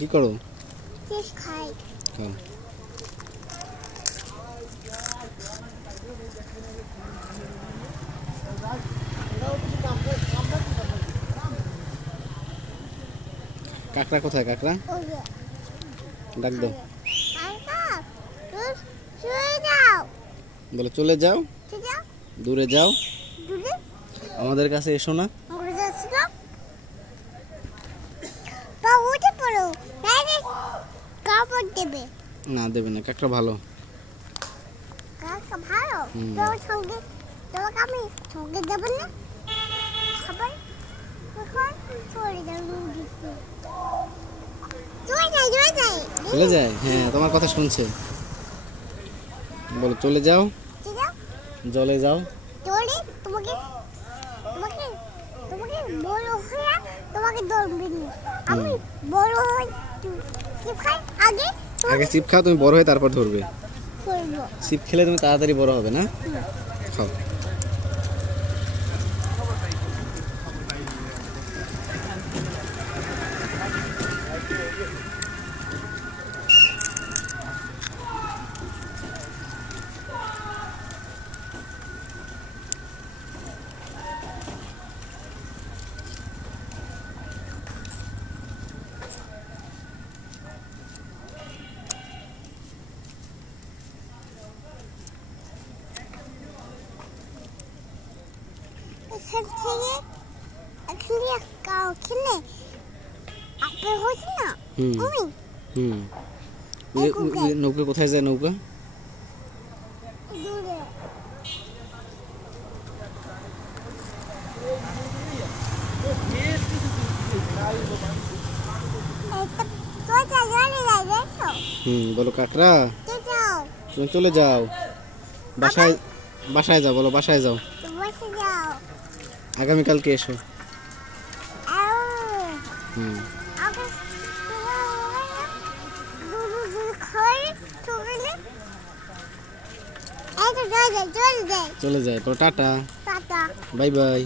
কি করো? ফিশ খাই। খাও। কাকড়া কোথায়? কাকড়া ডাক দাও। বলে চলে যাও, দূরে যাও, আমাদের কাছে এসো না। না দেবে না, কাকড়া ভালো। চলে যায়, হ্যাঁ তোমার কথা শুনছে। বলো চলে যাও, জলে যাও। আগে চিপ খাও, তুমি বড় হয়ে তারপর ধরবে। চিপ খেলে তুমি তাড়াতাড়ি বড় হবে না। খাও। নৌকা কোথায় যায়? নৌকা বলো কাকড়া তুমি চলে যাও, বাসায় বাসায় যাও। বলো বাসায় যাও, আগামীকালকে এসো। চলে যায়। Tata, bye bye.